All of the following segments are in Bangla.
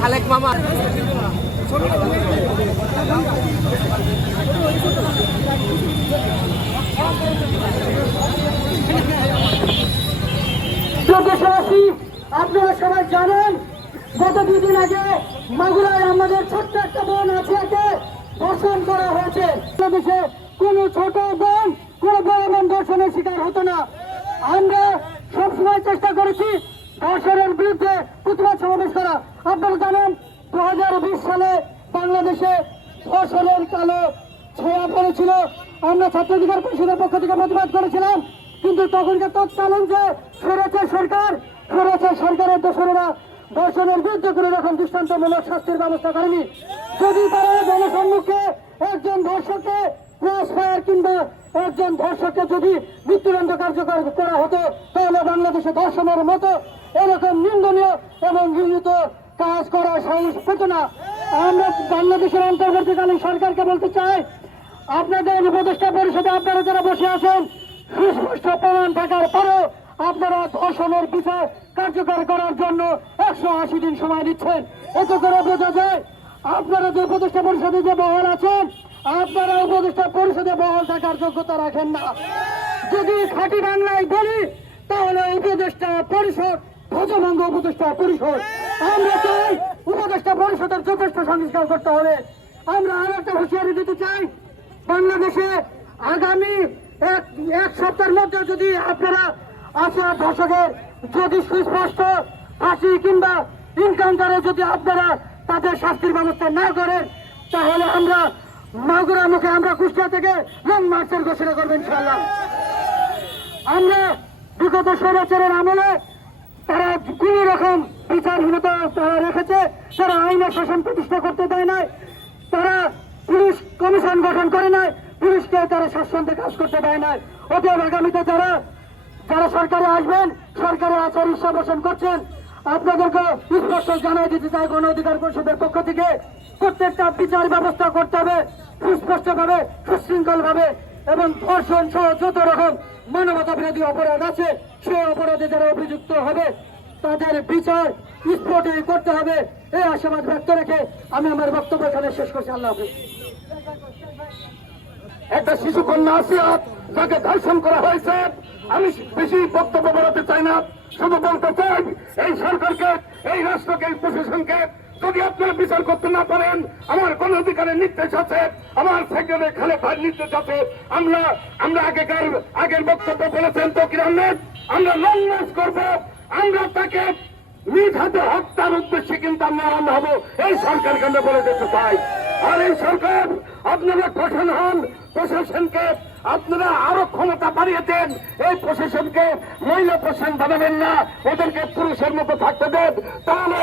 খালেক মামা। আপনারা সবাই জানেন, গত দুদিন আগে মাগুরায় আমাদের ছোট্ট একটা বোন আছে ধর্ষণ করা হয়েছে। কোনো ছোট বোন, কোনো বড় বোন ধর্ষণের শিকার হতো না। আমরা সবসময় চেষ্টা করেছি ধর্ষণের বিরুদ্ধে প্রতিবাদ সমাবেশ করা। আপনারা জানেন দু হাজার বিশ সালে বাংলাদেশে ধর্ষণের কালো ছেয়া পড়েছিল। আমরা ছাত্রাধিকার পরিষদের পক্ষ থেকে প্রতিবাদ করেছিলাম। কিন্তু তখনকার তৎকালীন যে ফেরেছে সরকার। ফেরেছে সরকারের দোসরেরা ধর্ষণের বিরুদ্ধে কোনো রকম দৃষ্টান্তমূলক শাস্তির ব্যবস্থা করেনি। যদি তারা জনসম্মুখে একজন ধর্ষককে ক্রস ফায়ার কিংবা একজন ধর্ষককে যদি মৃত্যুদণ্ড কার্যকর করা হতো, তাহলে বাংলাদেশে ধর্ষণের মতো এরকম নিন্দনীয় এবং ঘৃণিত কাজ করার সাহস পেত না। আমরা বাংলাদেশের অন্তর্বর্তীকালীন সরকারকে বলতে চাই, আপনাদের উপদেষ্টা পরিষদে আপনারা যারা বসে আছেন, সুস্পষ্ট প্রমাণ থাকার পরেও আপনারা ধর্ষণের বিচার কার্যকর করার জন্য একশো আশি দিন সময় দিচ্ছেন। এতে করে বোঝা যায়, আপনারা যে উপদেষ্টা পরিষদে যে বহাল আছেন আপনারা উপদেষ্টা পরিষদে বহাল থাকার যোগ্যতা রাখেন না। যদি খাঁটি বাংলায় বলি, তাহলে উপদেষ্টা পরিষদ, ধ্বজভঙ্গ উপদেষ্টা পরিষদ। আমরা চাই উপদেষ্টা পরিষদের যথেষ্ট সংস্কার করতে হবে। আমরা আর একটা হুঁশিয়ারি দিতে চাই, বাংলাদেশে আগামী এক এক সপ্তাহের মধ্যে যদি আপনারা আসা ধর্ষকের যদি সুস্পষ্ট ফাঁসি কিংবা ইনকাউন্টারে যদি আপনারা তাদের শাস্তির ব্যবস্থা না করেন, তাহলে আমরা মাগুরা মুখে আমরা কুষ্টিয়া থেকে লং মার্চের ঘোষণা করবেন ইনশাল্লাহ আমরা বিগত স্বৈরাচারের আমলে তারা কোন রকম বিচারহীনতা তারা রেখেছে, তারা আইনের শাসন প্রতিষ্ঠা করতে দেয় নাই, তারা পুলিশ কমিশন গঠন করে নাই, পুলিশকে তারা স্বাচ্ছন্দ্যে কাজ করতে দেয় নাই। অতএব আগামীতে যারা যারা সরকারে আসবেন, সরকারে আচার ইচ্ছা করছেন, আপনাদেরকে স্পষ্ট জানাই দিতে চাই গণ অধিকার পরিষদের পক্ষ থেকে, প্রত্যেকটা বিচার ব্যবস্থা করতে হবে। সুস্পষ্ট ভাবে সুশৃঙ্খল ভাবে এবং ধর্ষণ সহ যত রকম মানবতা বিরোধী অপরাধ আছে সেই অপরাধে যারা অভিযুক্ত হবে, তাদের বিচার স্পটে করতে হবে। এই আশাবাদ ব্যক্ত রেখে আমি আমার বক্তব্য এখানে শেষ করছি। আল্লাহ একটা শিশু কন্যা আসিয়াত যাকে ধর্ষণ করা হয়েছে। আমি বেশি বক্তব্য বাড়াতে চাই না। শুধু বলতে চাই, এই সরকারকে, এই রাষ্ট্রকে, এই প্রশাসনকে যদি আপনারা বিচার করতে না পারেন, আমার কোন অধিকারের নির্দেশ আছে, আমার সেক্রেটারি খালে ভাই নির্দেশ আছে। আমরা আমরা আগেকার, আগের বক্তব্য বলেছেন তকির আহমেদ, আমরা লং মার্চ করব, আমরা তাকে নিজ হাতে হত্যার উদ্দেশ্যে কিন্তু আমরা আরম্ভ হব। এই সরকারকে আমরা বলে দিতে চাই। আর এই সরকার, আপনারা প্রশাসন হন প্রশাসনকে আপনারা আরও ক্ষমতা বাড়িয়ে দেন। এই প্রশাসনকে মহিলা প্রশাসন বানাবেন না, ওদেরকে পুরুষের মতো থাকতে দেন। তাহলে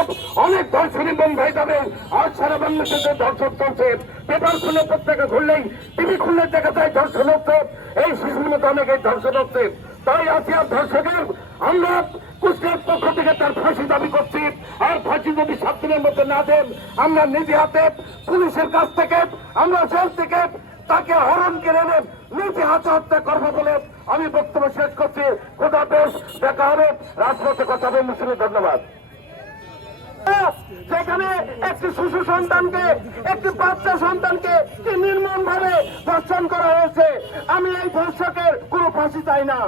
অনেক ধর্ষণী বন্ধ হয়ে যাবে। আর সারা বাংলাদেশে ধর্ষণ চলছে। পেপার খুলে প্রত্যেকে খুললেই, টিভি খুললে দেখা যায় ধর্ষণ হচ্ছে। এই শিশুর মতো অনেকে ধর্ষণ হচ্ছে। তাই আসিয়ার ধর্ষকের আমরা কুষ্টের পক্ষ থেকে তার ফাঁসি দাবি করছি। আর ফাঁসি যদি সাত দিনের মধ্যে না দেন, আমরা নিজে হাতে পুলিশের কাছ থেকে, আমরা জেল থেকে তাকে হরণ কেড়ে নেব নিজে হাতে হত্যা করব বলে আমি বক্তব্য শেষ করছি। খোদা বেশ, দেখা হবে। রাজপথে কথা হবে, মুসলিম ধন্যবাদ। যেখানে একটি শিশু সন্তানকে, একটি বাচ্চা সন্তানকে নির্মম ভাবে ধর্ষণ করা হয়েছে, আমি এই ধর্ষকের কোনো ফাঁসি চাই না।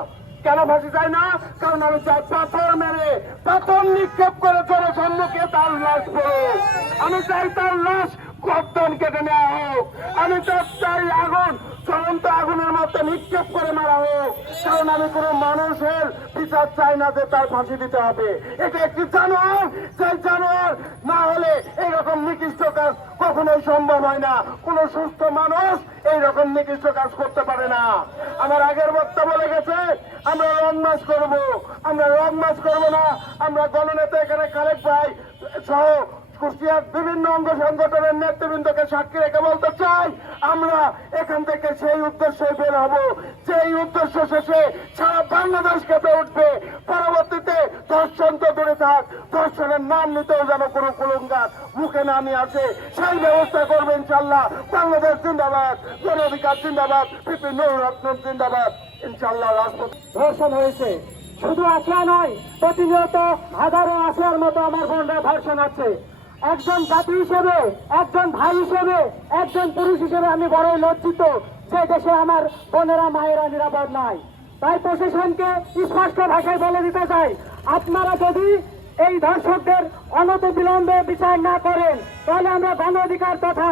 কেন ফাঁসি চাই না? কারণ আমি চাই পাথর মেরে, পাথর নিক্ষেপ করে জনসম্মুখে তার লাশ পড়ুক। আমি চাই তার লাশ গর্দন কেটে নেওয়া হোক। আমি তো আগুন। চলন্ত আগুনের মতো নিক্ষেপ করে মারা হোক। কারণ আমি কোনো মানুষের বিচার চাই না যে তার ফাঁসি দিতে হবে। এটা একটি জানোয়ার। সেই জানোয়ার না হলে এইরকম নিকৃষ্ট কাজ কখনোই সম্ভব হয় না। কোন সুস্থ মানুষ এইরকম নিকৃষ্ট কাজ করতে পারে না। আমার আগের বক্তা বলে গেছে আমরা রং মাস করব। আমরা রং মাস করব না। আমরা গণনেতা এখানে কালেক্ট পাই। সহ কুষ্টিয়ার বিভিন্ন অঙ্গ সংগঠনের নেতৃবৃন্দকে সাক্ষী রেখে বলতে চাই, আমরা এখান থেকে সেই উদ্দেশ্যে বের হব। যেই উদ্দেশ্য শেষে সারা বাংলাদেশ কেঁপে উঠবে, পরবর্তীতে ধর্ষণ তো দূরে থাক ধর্ষণের নাম নিতেও যেন কোনো কুলঙ্গার মুখে না নিয়ে আসে। সেই ব্যবস্থা করবে ইনশাল্লাহ বাংলাদেশ জিন্দাবাদ জন অধিকার জিন্দাবাদ, পিপি নুর রত্ন জিন্দাবাদ ইনশাল্লাহ রাজপথ ধর্ষণ হয়েছে। শুধু আসিয়া নয়, প্রতিনিয়ত হাজারো আসিয়ার মতো আমার বোনরা ধর্ষণ আছে একজন জাতি হিসেবে, একজন ভাই হিসেবে, একজন পুরুষ হিসেবে আমি বড়ই লজ্জিত যে দেশে আমার বোনেরা, মায়েরা নিরাপদ নাই। তাই প্রশাসনকে স্পষ্ট ভাষায় বলে দিতে চাই, আপনারা যদি এই ধর্ষকদের অনত বিলম্বে বিচার না করেন, তাহলে আমরা গণ অধিকার তথা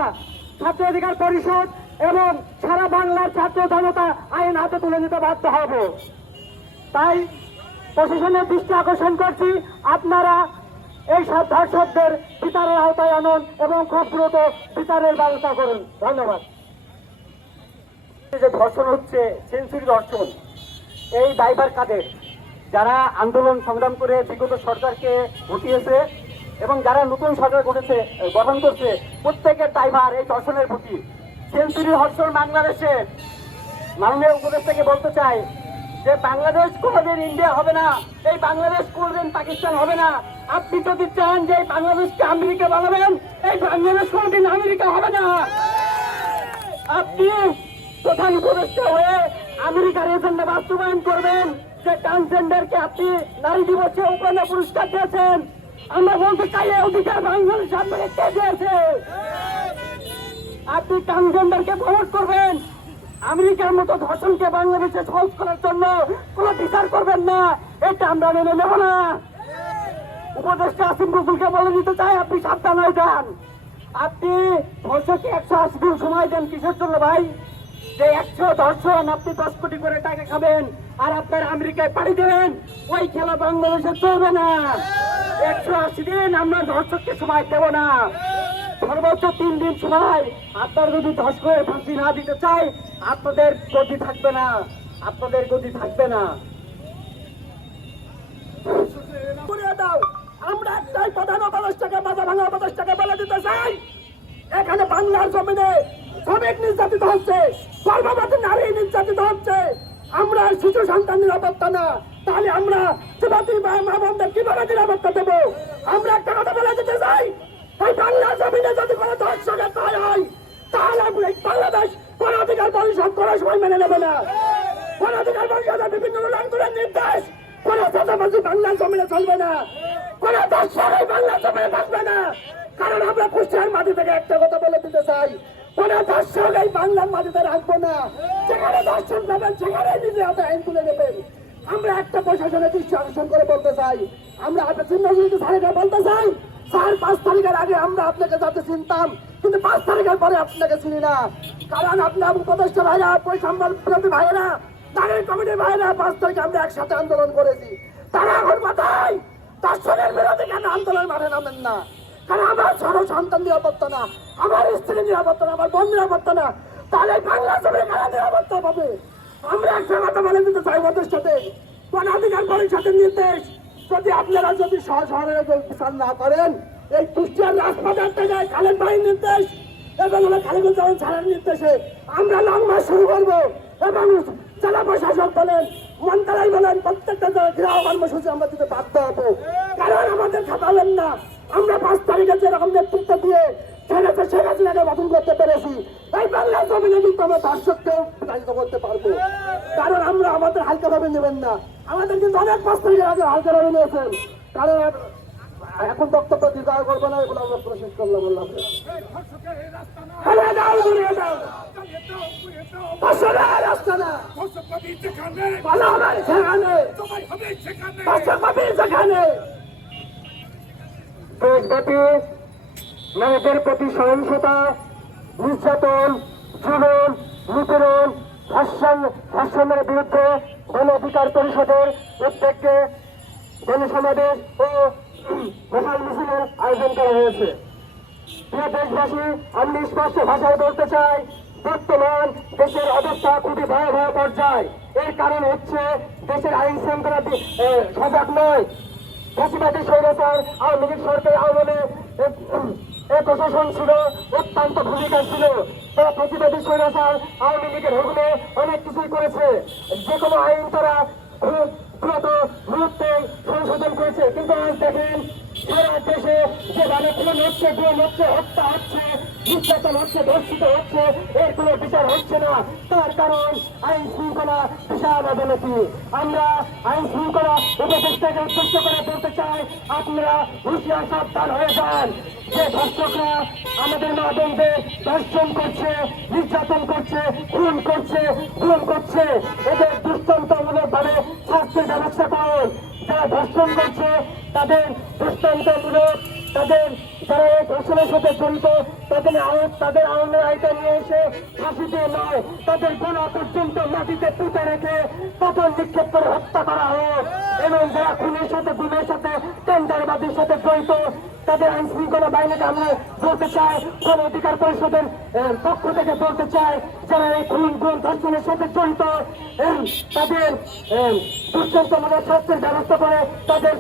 ছাত্র অধিকার পরিষদ এবং সারা বাংলার ছাত্র জনতা আইন হাতে তুলে নিতে বাধ্য হব। তাই প্রশাসনের দৃষ্টি আকর্ষণ করছি, আপনারা এই সব ধর্ষকদের বিচারের আওতায় আনুন এবং খুব দ্রুত বিচারের ব্যবস্থা করুন। ধন্যবাদ। যে ধর্ষণ হচ্ছে, সেঞ্চুরি ধর্ষণ, এই দায়ভার কাদের? যারা আন্দোলন সংগ্রাম করে বিগত সরকারকে হটিয়েছে এবং যারা নতুন সরকার গঠেছে গঠন করছে, প্রত্যেকের দায়ভার এই ধর্ষণের প্রতি। সেঞ্চুরি ধর্ষণ বাংলাদেশে মাননীয় উপদেশ থেকে বলতে চাই যে বাংলাদেশ কোনোদিন ইন্ডিয়া হবে না, এই বাংলাদেশ কোনোদিন পাকিস্তান হবে না। আপনি যদি চান যে বাংলাদেশকে আমেরিকা বানাবেন, এই বাংলাদেশ কোনোদিন আমেরিকা হবে না। আপনি প্রধান উপদেষ্টা হয়ে আমেরিকার এজেন্ডা বাস্তবায়ন করবেন। যে ট্রান্সজেন্ডারকে আপনি নারী দিবসে উপন্য পুরস্কার দিয়েছেন। আমরা বলতে চাই অধিকার বাংলাদেশ আপনাকে কে দিয়েছে? আপনি ট্রান্সজেন্ডারকে প্রমোট করবেন। আমেরিকার মতো ধর্ষণকে বাংলাদেশে সহজ করার জন্য কোনো বিচার করবেন না। এটা আমরা মেনে নেব না। উপদেষ্টা আসিম বকুলকে বলে দিতে চাই, আপনি সাবধান হয়ে যান। আপনি ধর্ষকে একশো আশি দিন সময় দেন কিসের জন্য ভাই? যে একশো ধর্ষণ, আপনি দশ কোটি করে টাকা খাবেন আর আপনার আমেরিকায় পাড়ি দেবেন, ওই খেলা বাংলাদেশে চলবে না। একশো আশি দিন আমরা ধর্ষককে সময় দেব না। সর্বোচ্চ তিন দিন সময় আপনার যদি ধর্ষকের ফাঁসি না দিতে চাই, আপনাদের গতি থাকবে না। আপনাদের গতি থাকবে না। আমরা একটাই প্রধান উপদেষ্টাকে বাজা ভাঙা উপদেষ্টাকে বলে দিতে চাই। এখানে বাংলার জমিনে শ্রমিক নির্যাতিত হচ্ছে গর্ভবতী নারী নির্যাতিত হচ্ছে। আমরা শিশু সন্তান নিরাপত্তা না। তাহলে আমরা যুবতী মা বোনদের কীভাবে নিরাপত্তা দেবো? আমরা একটা কথা বলে দিতে চাই। এই বাংলার জমিনে যদি কোনো দর্শকের তাই হয়, তাহলে বাংলাদেশ কোন অধিকার পরিষদ কোনো সময় মেনে নেবে না। কোন অধিকার পরিষদের বিভিন্ন রঙের নির্দেশ, কোন চাঁদাবাজি বাংলার জমিনে চলবে না। কোন দর্শক এই বাংলার থাকবে না। কারণ আমরা কুষ্টিয়ার মাটি থেকে একটা কথা বলে দিতে চাই, কোন দর্শক এই বাংলার মাটিতে রাখব না। যেখানে দর্শক পাবেন সেখানে নিজে হাতে আইন নেবেন। আমরা একটা প্রশাসনের দৃষ্টি আকর্ষণ করে বলতে চাই, আমরা আপনার স্যারকে বলতে চাই স্যার পাঁচ তারিখের আগে আমরা আপনাকে যাতে চিনতাম, কিন্তু পাঁচ তারিখের পরে আপনাকে চিনি না। কারণ আপনার উপদেষ্টা ভাইরা পয়সাম্বর বিরোধী ভাইয়েরা নাগরিক কমিটির ভাইরা পাঁচ তারিখে আমরা একসাথে আন্দোলন করেছি। তারা এখন কোথায় দর্শনের বিরোধী কেন আন্দোলন মাঠে নামেন না? কারণ আমার ছোট সন্তান নিরাপত্তা না, আমার স্ত্রী নিরাপত্তা না, আমার বোন নিরাপত্তা না, তাহলে বাংলা জমি কারা নিরাপত্তা পাবে? আমরা একটা কথা বলে দিতে চাই ওদের সাথে। গণাধিকার পরিষদের নির্দেশ। যদি আপনারা যদি সহ শহরে বিচার না করেন, এই কুষ্টিয়ার রাজপথের থেকে খালেদ ভাইয়ের নির্দেশ এবং খালিদুজ্জামান ছাড়ার নির্দেশে আমরা লং মার্চ শুরু করব এবং জেলা প্রশাসক বলেন মন্ত্রালয় বলেন, প্রত্যেকটা গৃহ কর্মসূচি আমরা দিতে বাধ্য হব। কারণ আমাদের খাতাবেন না, আমরা পাঁচ তারিখে যেরকম নেতৃত্ব দিয়ে শেখ হাসিনাকে গঠন করতে পেরেছি। এই বাংলার জমিনে কিন্তু আমরা দর্শককেও প্রতারিত করতে পারব। কারণ আমরা আমাদের হালকা ভাবে নেবেন না। আমাদের কিন্তু অনেক তারিখের আগে হালকা ভাবে নিয়েছেন। কারণ এখন বক্তব্য দীর্ঘায় করব না, এগুলো আমরা প্রশেষ করলাম হবে সেখানে। নারীদের প্রতি সহিংসতা, নির্যাতন, জুলুম, নিপীড়ন, ধর্ষণ, ধর্ষণের বিরুদ্ধে গণ অধিকার পরিষদের উদ্যোগে গণসমাবেশ ও মহান মিছিলের আয়োজন করা হয়েছে। প্রিয় দেশবাসী, আমি স্পষ্ট ভাষায় বলতে চাই, বর্তমান দেশের অবস্থা খুবই ভয়াবহ পর্যায়ে। এর কারণ হচ্ছে দেশের আইন শৃঙ্খলা সজাগ নয়। ফেসিবাদী স্বৈরাচার আওয়ামী লীগ সরকার আওয়ামী এ প্রশাসন ছিল অত্যন্ত ভূমিকা ছিল। তারা প্রতিবাদী স্বৈরাচার আওয়ামী লীগের হুকুমে অনেক কিছুই করেছে। যে কোনো আইন তারা দ্রুত মুহূর্তে সংশোধন করেছে। কিন্তু আজ দেখেন সারা দেশে যেভাবে খুন হচ্ছে গুম হচ্ছে হত্যা হচ্ছে নির্যাতন হচ্ছে, ধর্ষিত হচ্ছে, এর কোনো বিচার হচ্ছে না। তার কারণ আইন শৃঙ্খলা বিশাল অবনতি। আমরা আইন শৃঙ্খলা উপদেষ্টাকে উদ্দেশ্য করে বলতে চাই, আপনারা হুঁশিয়ার সাবধান হয়ে যান। যে ধর্ষকরা আমাদের মা বোনদের ধর্ষণ করছে, নির্যাতন করছে, খুন করছে খুন করছে, এদের দুষ্টান্তমূলক ভাবে শাস্তির ব্যবস্থা করুন। যারা ধর্ষণ করছে, তাদের দৃষ্টান্তমূলক, তাদের যারা এই ধর্ষণের সাথে জড়িত। তাদের তাদের আওয়াজের আয়তা নিয়ে এসে ফাঁসি দিয়ে নয়। তাদের গোলা পর্যন্ত মাটিতে পুঁতে রেখে পাথর নিক্ষেপ করে হত্যা করা হোক এবং যারা খুনের সাথে গুমের সাথে, টেন্ডারবাদের সাথে জড়িত, তাদের আইন শৃঙ্খলা বাহিনীকে আমরা বলতে চাই গণ অধিকার পরিষদের পক্ষ থেকে বলতে চাই, যারা এই খুন, গুণ, ধর্ষণের সাথে জড়িত তাদের দুষ্টান্তমূলক শাস্তির ব্যবস্থা করে তাদের